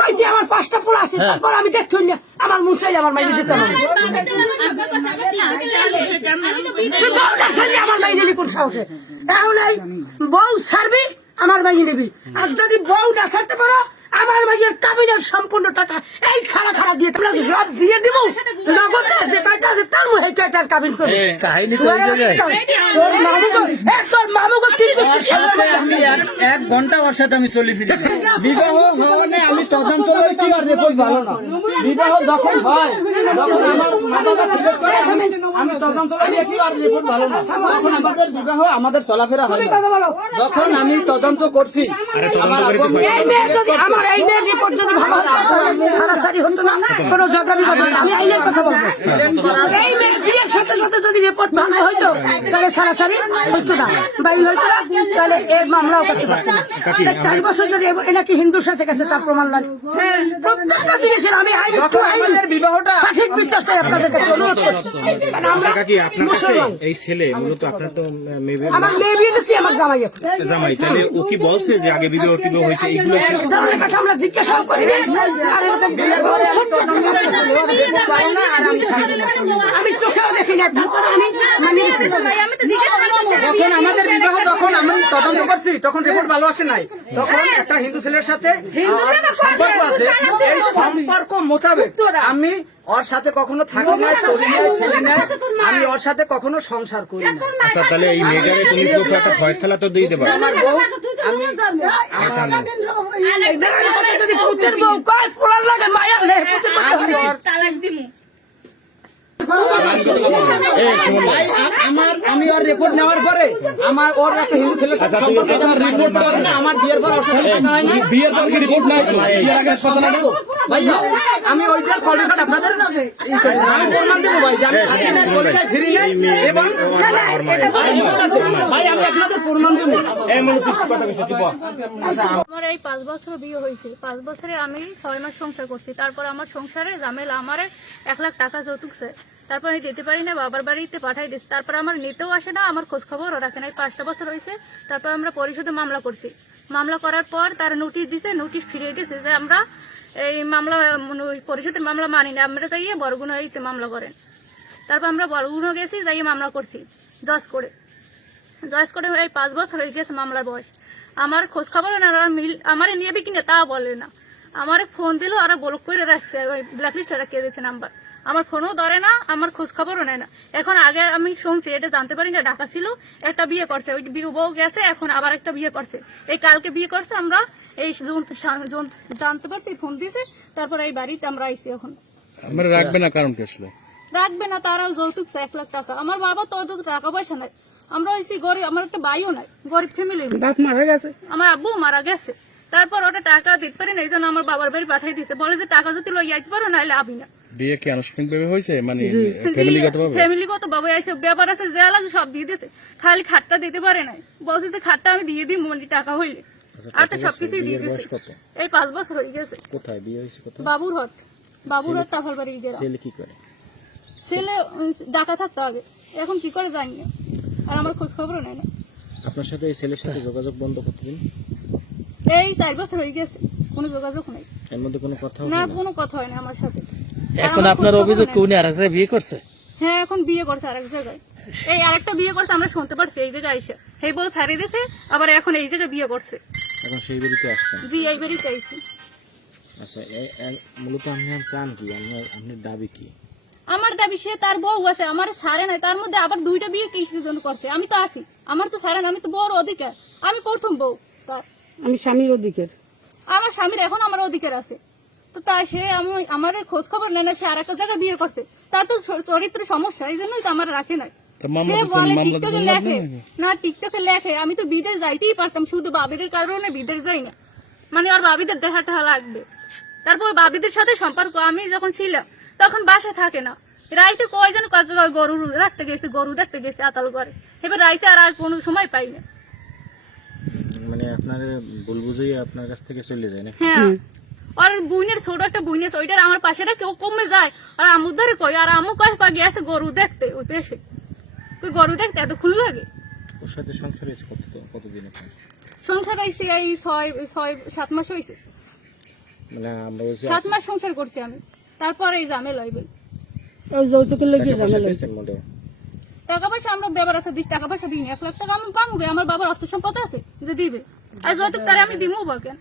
কইতে আমার পাঁচটা পোলা আছে তারপর আমি দেখছি না। আমার মন চাই আমার মাইনে দিতে হবে। বউ না আমার মাইনে নিয়ে কোন সাহসে? এখন এই বউ সারবি আমার মাইনে নিবি। আর যদি বউ না সারতে পারো আমার মাইয়ের কাবিনের সম্পূর্ণ টাকা এই খারা খারা দিয়ে তোমরা সব দিয়ে দিব? নগদ আছে তাই আছে তার মুখে কেটার কাবিন করে? কাহিনী তো এই। তোর তো এক তোর মামুকে তিন বছর আমি এক ঘণ্টা ওর সাথে আমি চলে ফিরেছি বিবাহ হওয়ানে আমি তদন্ত করেছি আর রেপোর্ট ভালো না। বিবাহ যখন হয় আমি- তদন্ত রিপোর্ট ভালো না তখন আমাদের বিবাহ আমাদের চলাফেরা হয় যখন আমি তদন্ত করছি আমার আগে- এই মেয়ের যদি আমার এই মেয়ের রিপোর্ট যদি ভালো হতো সারাসারি হতো না কোনো ঝগড়া বিবাদ আমি আইনের কথা বলব এই সাথে সাথে যদি রিপোর্ট ভালো হইতো তাহলে সারাসারি হইতো না। বাই হইতো না তাহলে এর মামলাও করতে পারতো না। চার বছর ধরে এ- এ হিন্দুর সাথে গেছে তার প্রমাণ লাগে প্রত্যেকটা জিনিসের আমি আইন যখন আইন বিবাহটা সঠিক বিচার চাই আপনাদের কাছে। অনুরোধ করছি আমরা কাকি আপনার কাছে এই ছেলে মূলত আপনার তো আমার মেয়ে বিয়ে দিচ্ছি আমার জামাই জামাই তাহলে ও কি বলছে যে আগে বিবাহ টিবাহ হয়েছে? এইগুলো এই ধরনের কথা আমরা জিজ্ঞাসাও করি। না আর এরকম ছোট্ট আমি আমি। যখন আমাদের বিবাহ আমি তদন্ত করছি তখন রিপোর্ট ভালো আসে নাই। তখন একটা হিন্দু ছেলের সাথে সম্পর্ক আছে। এই সম্পর্ক মোতাবেক আমি ওর সাথে কখনো থাকি নাই চলি নাই ফেলি নাই। আমি ওর সাথে কখনো সংসার করি না। আচ্ছা তাহলে এই মেয়েটারে তুমি তো একটা ফয়সালা তো দিয়ে দেবা। আমার বউ এই ধরনের যদি পুতের বউ কয়, পোলার লাগে মায়ার নেই, পুতের বউ। তো হবে। আমার আমি ওর রিপোর্ট নেওয়ার পরে আমার ওর একটা হিন্দু ছেলের সাথে সম্পর্ক রিপোর্ট করে না, আমার বিয়ের পর বিয়ের পর কি রিপোর্ট নাই বিয়ের আগে না ভাইয়া, আমি ওইটার আপনাদের আমি প্রমাণ দেবো ভাই আমি থাকি চলি ফিরি নাই, এবং ভাই, আমি আপনাদের প্রমাণ দেবো আমার এই পাঁচ বছর বিয়ে হয়েছে পাঁচ বছরে আমি ছয় মাস সংসার করছি তারপর আমার সংসারে ঝামেলা আমার এক লাখ টাকা যৌতুকছে তারপর আমি দিতে পারি না, বাবার বাড়িতে পাঠাই দিচ্ছি তারপর আমার নিতেও আসে না, আমার খোঁজ খবরও রাখে না পাঁচটা বছর হয়েছে। তারপর আমরা পরিষদে মামলা করছি। মামলা করার পর তারা নোটিশ দিছে, নোটিশ ফিরিয়ে দিছে যে আমরা এই মামলা মানে পরিষদের মামলা মানি না। আমরা যাইয়ে বরগুনা এইতে মামলা করেন। তারপর আমরা বরগুনা গেছি, যাইয়ে মামলা করছি, জজ করে। জজ করে এই পাঁচ বছর হয়ে গেছে মামলার বয়স। আমার খোঁজ খবর মিল, আমার নিয়ে কিনা তা বলে না। আমার ফোন দিল, আর ব্লক করে রাখছে, ওই ব্ল্যাক লিস্টে রাখিয়ে দিয়েছে নাম্বার আমার ফোনও ধরে না আমার খোঁজ খবরও নেয় না। এখন আগে আমি শুনছি এটা জানতে পারি না ঢাকা ছিল একটা বিয়ে করছে ওই বিয়ে বউ গেছে এখন আবার একটা বিয়ে করছে। এই কালকে বিয়ে করছে আমরা এই জুন জুন জানতে পারছি ফোন দিয়েছে তারপর এই বাড়িতে আমরা আইছি এখন। আমরা রাখবে না কারণ কি রাখবে না তারাও যৌতুক এক লাখ টাকা। আমার বাবা তো অত টাকা পয়সা নাই। আমরা হয়েছি গরিব আমার একটা ভাইও নাই গরিব ফ্যামিলি বাপ মারা গেছে। আমার আব্বু মারা গেছে। তারপর ওটা টাকা দিতে পারি না এই জন্য আমার বাবার বাড়ি পাঠিয়ে দিছে। বলে যে টাকা যদি লই আইতে পারো নাহলে আবি না। বিয়ে কি আনুষ্ঠানিক ভাবে হয়েছে? মানে ফ্যামিলিগত ভাবে ফ্যামিলিগত বাবা এসে ব্যাপার আছে যে লাগে সব দিয়ে দিয়েছে। খালি খাটটা দিতে পারে নাই। বলছে যে খাটটা আমি দিয়ে দিই মন্ডি টাকা হইলে। আর তো সবকিছুই দিয়ে দিছে। এই পাঁচ বছর হয়ে গেছে। কোথায়? বিয়ে হয়েছে কোথায়? বাড়ি ছেলে কি করে? ছেলে ডাকা থাকতো আগে। এখন কি করে জানি না। আর আমার খোঁজ খবরও নেয় না। আপনার সাথে এই ছেলের সাথে যোগাযোগ বন্ধ কতদিন? এই চার বছর হয়ে গেছে। কোনো যোগাযোগ নেই। এর মধ্যে কোনো কথা না? কোনো কথা হয় না আমার সাথে। এখন আমার আপনার অভিযোগ নিয়ে আরেকটা বিয়ে করছে? হ্যাঁ এখন বিয়ে করছে আরেক জায়গায়। এই আরেকটা বিয়ে করছে আমরা শুনতে পারছি এই জায়গায় এসে। এই বউ ছাড়িয়ে দিয়েছে আবার এখন এই জায়গায় বিয়ে করছে। এখন সেই বাড়িতে আসছেন জি এই বাড়ি চাইছি আচ্ছা মূলত আপনি চান কি? আপনার দাবি কি? আমার দাবি সে তার বউ আছে আমার সারে নাই। তার মধ্যে আবার দুইটা বিয়ে কিসের জন্য করছে? আমি তো আছি। আমার তো সারে না আমি তো বড় অধিকার। আমি প্রথম বউ তার। আমি স্বামীর অধিকার। আমার স্বামীর এখন আমার অধিকার আছে। তো তার সে আমার খোঁজ খবর নেয় না সে আর একটা জায়গায় বিয়ে করছে। তার তো চরিত্র সমস্যা এই জন্যই তো আমার রাখে নাই। তা? না টিকটকে লেখে। আমি তো বিদেশ যাইতেই পারতাম শুধু বাবিদের কারণে বিদেশ যাই না। মানে আর বাবিদের দেখাটা লাগবে। তারপর বাবিদের সাথে সম্পর্ক আমি যখন ছিলাম তখন বাসা থাকে না। রাইতে কয়জন কয়- কয় গরু রাখতে গেছে গরু দেখতে গেছে আতাল করে এবার রাইতে আর আর কোনো সময় পাই না। মানে আপনার ভুল বুঝেই আপনার কাছ থেকে চলে যায় না হ্যাঁ। আর বুইনের ছোট একটা বুইনের ওইটার আমার পাশে কেউ কমে যায় আর আমু ধরে কই আর আমু কয় কয় গেছে গরু দেখতে ওই পেশে কই গরু দেখতে এত খুল লাগে ওর সাথে সংসার হয়েছে কত কতদিন এখন সংসার আইসি এই ছয় ছয় সাত মাস হয়েছে মানে আমরা বলছি সাত মাস সংসার করছি আমি তারপরে এই ঝামেলা হইবে ওই যৌতুকের লেগে টাকা পয়সা দিয়েছেন মোটে টাকা পয়সা আমরা ব্যবহার আছে দিস টাকা পয়সা দিইনি এক লাখ টাকা আমি পাবো গে, আমার বাবার অর্থ সম্পদ আছে যে দিবে আর যৌতুক তারা আমি দিমু বা কেন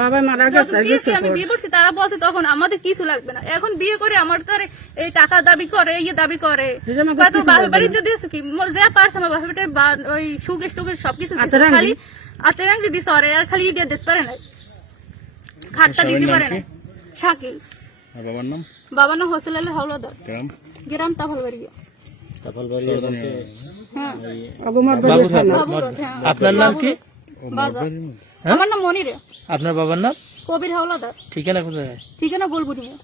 বাবা মারা দিয়েছি আমি বিয়ে করছি তারা বলছে তখন আমাদের কিছু লাগবে না। এখন বিয়ে করে আমার তো আর এই টাকা দাবি করে ইয়ে দাবি করে। বা তো বাপের বাড়ি যদি আছে কি মোর যা পারছে আমার বাপের বাড়ি ওই সুগেশ টুগেশ সবকিছু। খালি আতেরাঙ্গি দিছে অরে আর খালি ইয়ে দিতে পারে না খাটটা দিতে পারে না শাকিল। আর বাবার নাম? বাবার নাম হোসেল আলী হাওলাদার। গ্রাম? গ্রাম হ্যাঁ। হ্যাঁ। আপনার নাম কি? আমার নাম মনিরে। আপনার বাবার নাম? কবির হাওলাদার। ঠিকানা কোথায়? ঠিকানা গোলবুড়িয়া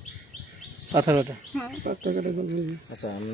পাথরঘাটা। হ্যাঁ। আচ্ছা আমি